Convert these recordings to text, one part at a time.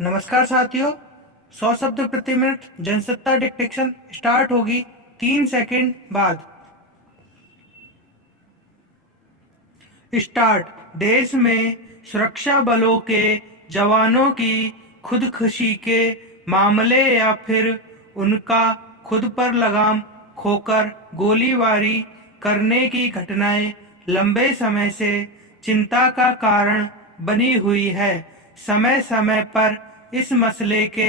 नमस्कार साथियों। 100 शब्द प्रति मिनट जनसत्ता डिक्टेशन स्टार्ट होगी 3 सेकंड बाद। स्टार्ट। देश में सुरक्षा बलों के जवानों की खुदकुशी के मामले या फिर उनका खुद पर लगाम खोकर गोलीबारी करने की घटनाएं लंबे समय से चिंता का कारण बनी हुई है। समय समय पर इस मसले के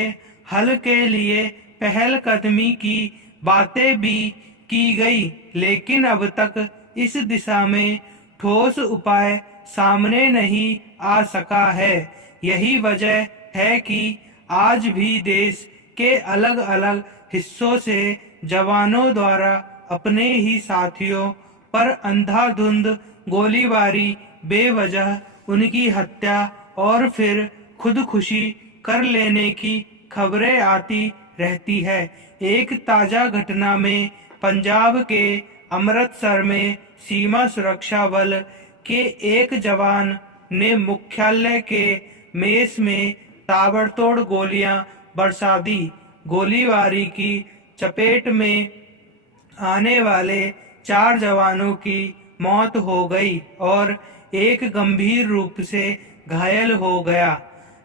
हल के लिए पहलकदमी की बातें भी की गई, लेकिन अब तक इस दिशा में ठोस उपाय सामने नहीं आ सका है। यही वजह है कि आज भी देश के अलग अलग हिस्सों से जवानों द्वारा अपने ही साथियों पर अंधाधुंध गोलीबारी, बेवजह उनकी हत्या और फिर खुदकुशी कर लेने की खबरें आती रहती है। एक ताजा घटना में पंजाब के अमृतसर में सीमा सुरक्षा बल के एक जवान ने मुख्यालय के मेस में ताबड़तोड़ गोलियां बरसा दी। गोलीबारी की चपेट में आने वाले 4 जवानों की मौत हो गई और एक गंभीर रूप से घायल हो गया।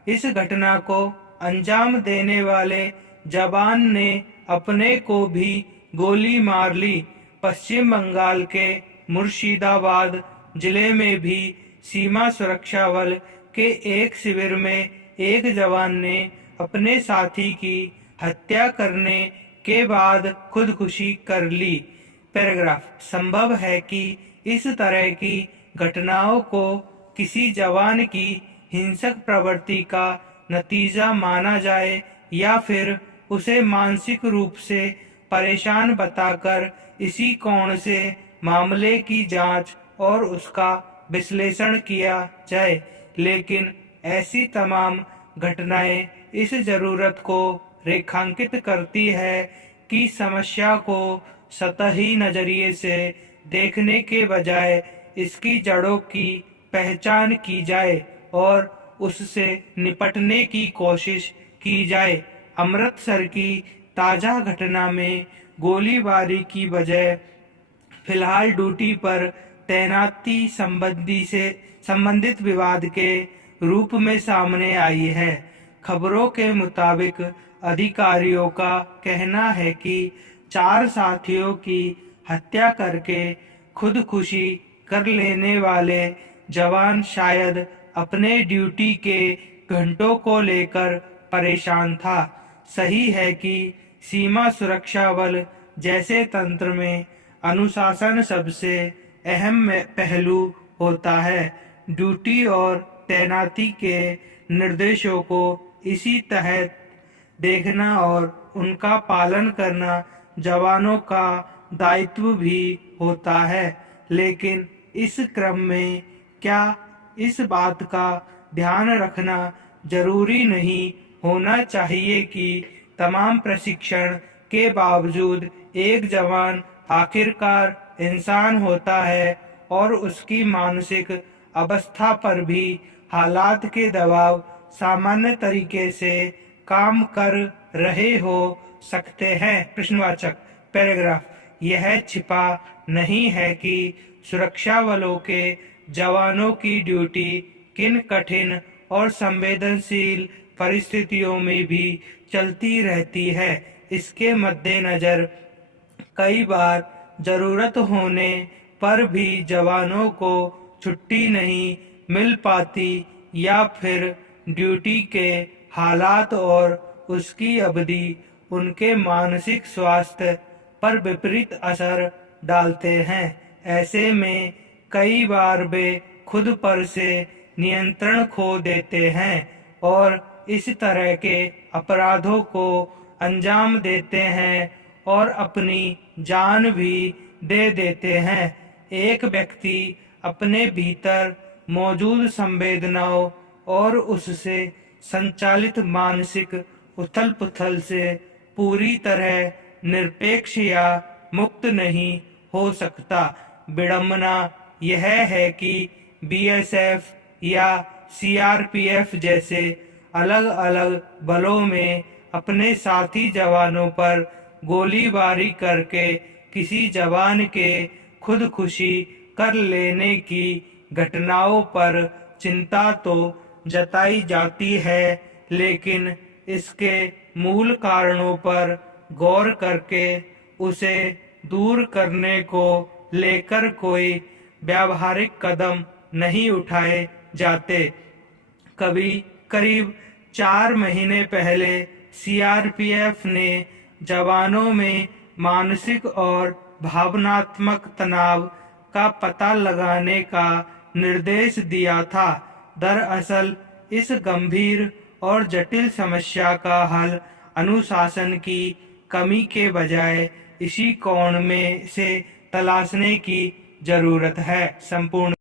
इस घटना को अंजाम देने वाले जवान ने अपने को भी गोली मार ली। पश्चिम बंगाल के मुर्शिदाबाद जिले में भी सीमा सुरक्षा बल के एक शिविर में एक जवान ने अपने साथी की हत्या करने के बाद खुदकुशी कर ली। पैराग्राफ। संभव है कि इस तरह की घटनाओं को किसी जवान की हिंसक प्रवृत्ति का नतीजा माना जाए या फिर उसे मानसिक रूप से परेशान बताकर इसी कोण से मामले की जांच और उसका विश्लेषण किया जाए। लेकिन ऐसी तमाम घटनाएं इस जरूरत को रेखांकित करती है कि समस्या को सतही नजरिए से देखने के बजाय इसकी जड़ों की पहचान की जाए और उससे निपटने की कोशिश की जाए। अमृतसर की ताजा घटना में गोलीबारी की वजह फिलहाल ड्यूटी पर तैनाती संबंधित विवाद के रूप में सामने आई है। खबरों के मुताबिक अधिकारियों का कहना है कि 4 साथियों की हत्या करके खुदकुशी कर लेने वाले जवान शायद अपने ड्यूटी के घंटों को लेकर परेशान था। सही है कि सीमा सुरक्षा बल जैसे तंत्र में अनुशासन सबसे अहम पहलू होता है। ड्यूटी और तैनाती के निर्देशों को इसी तहत देखना और उनका पालन करना जवानों का दायित्व भी होता है। लेकिन इस क्रम में क्या इस बात का ध्यान रखना जरूरी नहीं होना चाहिए कि तमाम प्रशिक्षण के बावजूद एक जवान आखिरकार इंसान होता है और उसकी मानसिक अवस्था पर भी हालात के दबाव सामान्य तरीके से काम कर रहे हो सकते हैं। प्रश्नवाचक। पैराग्राफ। यह छिपा नहीं है कि सुरक्षा बलों के जवानों की ड्यूटी किन कठिन और संवेदनशील परिस्थितियों में भी चलती रहती है। इसके मद्देनजर कई बार जरूरत होने पर भी जवानों को छुट्टी नहीं मिल पाती या फिर ड्यूटी के हालात और उसकी अवधि उनके मानसिक स्वास्थ्य पर विपरीत असर डालते हैं। ऐसे में कई बार वे खुद पर से नियंत्रण खो देते हैं और इस तरह के अपराधों को अंजाम देते हैं और अपनी जान भी दे देते हैं। एक व्यक्ति अपने भीतर मौजूद संवेदनाओं और उससे संचालित मानसिक उथल पुथल से पूरी तरह निरपेक्ष या मुक्त नहीं हो सकता। विडंबना यह है कि बीएसएफ या सीआरपीएफ जैसे अलग अलग बलों में अपने साथी जवानों पर गोलीबारी करके किसी जवान के खुदकुशी कर लेने की घटनाओं पर चिंता तो जताई जाती है, लेकिन इसके मूल कारणों पर गौर करके उसे दूर करने को लेकर कोई व्यावहारिक कदम नहीं उठाए जाते। कभी करीब 4 महीने पहले सीआरपीएफ ने जवानों में मानसिक और भावनात्मक तनाव का पता लगाने का निर्देश दिया था। दरअसल इस गंभीर और जटिल समस्या का हल अनुशासन की कमी के बजाय इसी कोण में से तलाशने की जरूरत है। संपूर्ण